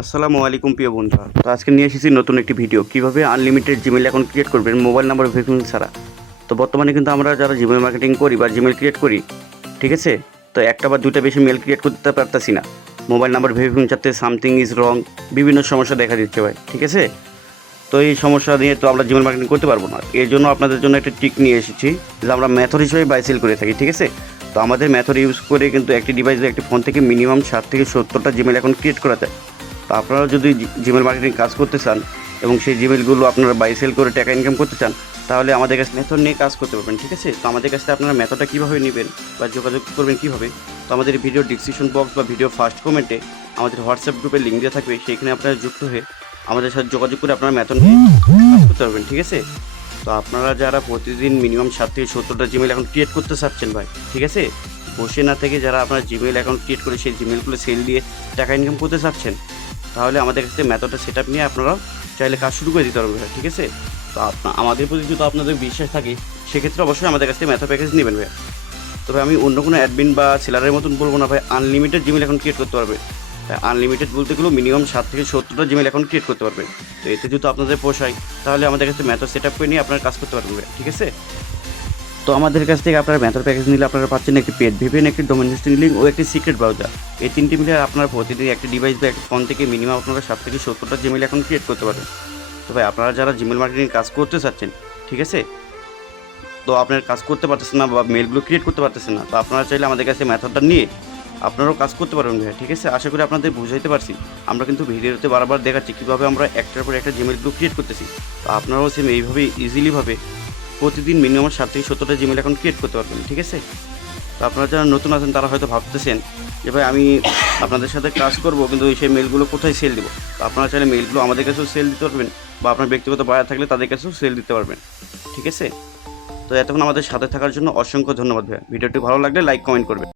আসসালামু আলাইকুম প্রিয় বন্ধুরা। তো আজকে নিয়ে এসেছি নতুন একটি ভিডিও, কিভাবে আনলিমিটেড জিমেল অ্যাকাউন্ট ক্রিয়েট করবেন মোবাইল নাম্বার ভেরিফিকেশন ছাড়া। তো বর্তমানে কিন্তু আমরা যারা জিমেল মার্কেটিং করি বা জিমেল ক্রিয়েট করি, ঠিক আছে, তো একটা বা দুইটা বেশি মেল ক্রিয়েট করতে পারতাছি না। মোবাইল নাম্বার ভেরিফিকেশন চাতে সামথিং ইজ রং, বিভিন্ন সমস্যা দেখা দিচ্ছে ভাই, ঠিক আছে। তো এই সমস্যা নিয়ে তো আমরা জিমেল মার্কেটিং করতে পারবো না। এর জন্য আপনাদের জন্য একটা ট্রিক নিয়ে এসেছি, যে আমরা মেথড হিসেবে বাই সেল করে থাকি, ঠিক আছে। তো আমাদের মেথড ইউজ করে কিন্তু একটি ডিভাইসে একটি ফোন থেকে মিনিমাম 60 থেকে 70টা জিমেল অ্যাকাউন্ট ক্রিয়েট করা যায়। তো আপনারা যদি জিমেল মার্কেটিং কাজ করতে চান এবং সেই জিমেলগুলো আপনারা বাই সেল করে টাকা ইনকাম করতে চান, তাহলে আমাদের কাছে মেথড নিয়ে কাজ করতে পারবেন, ঠিক আছে। তো আমাদের কাছে আপনারা মেথডটা কীভাবে নেবেন বা যোগাযোগ করবেন কীভাবে, তো আমাদের ভিডিও ডিসক্রিপশন বক্স বা ভিডিও ফার্স্ট কমেন্টে আমাদের হোয়াটসঅ্যাপ গ্রুপের লিঙ্ক দেওয়া থাকবে, সেইখানে আপনারা যুক্ত হয়ে আমাদের সাথে যোগাযোগ করে আপনারা মেথড নিয়ে কাজ করতে পারবেন, ঠিক আছে। তো আপনারা যারা প্রতিদিন মিনিমাম 60 থেকে 70টা জিমেল অ্যাকাউন্ট ক্রিয়েট করতে চাচ্ছেন ভাই, ঠিক আছে, বসে না থেকে যারা আপনারা জিমেল অ্যাকাউন্ট ক্রিয়েট করে সেই জিমেলগুলো সেল দিয়ে টাকা ইনকাম করতে চাচ্ছেন, তাহলে আমাদের কাছে মেথডটা সেট আপ নিয়ে আপনারা চাইলে কাজ শুরু করে দিতে পারবেন, ঠিক আছে। তো আমাদের প্রতি যদি আপনাদের বিশ্বাস থাকে, সেক্ষেত্রে অবশ্যই আমাদের কাছ থেকে মেথড প্যাকেজ নেবেন ভাই। তবে আমি অন্য কোনো অ্যাডমিন বা সেলারের মতন বলবো না ভাই, আনলিমিটেড জিমেল অ্যাকাউন্ট ক্রিয়েট করতে পারবে। আনলিমিটেড বলতে গেলেও মিনিমাম 60 থেকে 70টা জিমেল অ্যাকাউন্ট ক্রিয়েট করতে পারবেন। তো এতে যদি আপনাদের পোষায়, তাহলে আমাদের কাছে মেথড সেট আপ করে নিয়ে আপনারা কাজ করতে পারবেন ভাই, ঠিক আছে। তো আমাদের কাছ থেকে আপনারা মেথড প্যাকেজ নিলে আপনারা পাচ্ছেন একটি পেড ভিপিএন, একটি ডোমেন হোস্টিং লিঙ্ক ও একটি সিক্রেট ব্রাউজার। এই তিনটি মিলে আপনারা প্রতিদিন একটি ডিভাইস বা একটি ফোন থেকে মিনিমাম আপনারা 60 থেকে 70টা জিমেল অ্যাকাউন্ট ক্রিয়েট করতে পারবেন। তো ভাই আপনারা যারা জিমেল মার্কেটিং কাজ করতে চাচ্ছেন, ঠিক আছে, তো আপনার কাজ করতে পারতেছেন না বা মেলগুলো ক্রিয়েট করতে পারতেছেন না, তো আপনারা চাইলে আমাদের কাছে মেথডটা নিয়ে আপনারাও কাজ করতে পারবেন ভাই, ঠিক আছে। আশা করি আপনাদের বুঝাইতে পারছি। আমরা কিন্তু ভিডিওতে বারবার দেখাচ্ছি কীভাবে আমরা একটার পর একটা জিমেলগুলো ক্রিয়েট করতেছি। তো আপনারাও সেম এইভাবে ইজিলিভাবে প্রতিদিন মিনিমাম 60 থেকে 70টা জিমেল অ্যাকাউন্ট ক্রিয়েট করতে পারবেন, ঠিক আছে। তো আপনারা যারা নতুন আছেন তারা হয়তো ভাবতেছেন যে ভাই আমি আপনাদের সাথে কাজ করব, কিন্তু সেই মেলগুলো কোথায় সেল দেবো। তো আপনারা চাইলে মেলগুলো আমাদের কাছেও সেল দিতে পারবেন, বা আপনার ব্যক্তিগত বায়ার থাকলে তাদের কাছেও সেল দিতে পারবেন, ঠিক আছে। তো এতক্ষণ আমাদের সাথে থাকার জন্য অসংখ্য ধন্যবাদ ভাই। ভিডিওটি ভালো লাগলে লাইক কমেন্ট করবেন।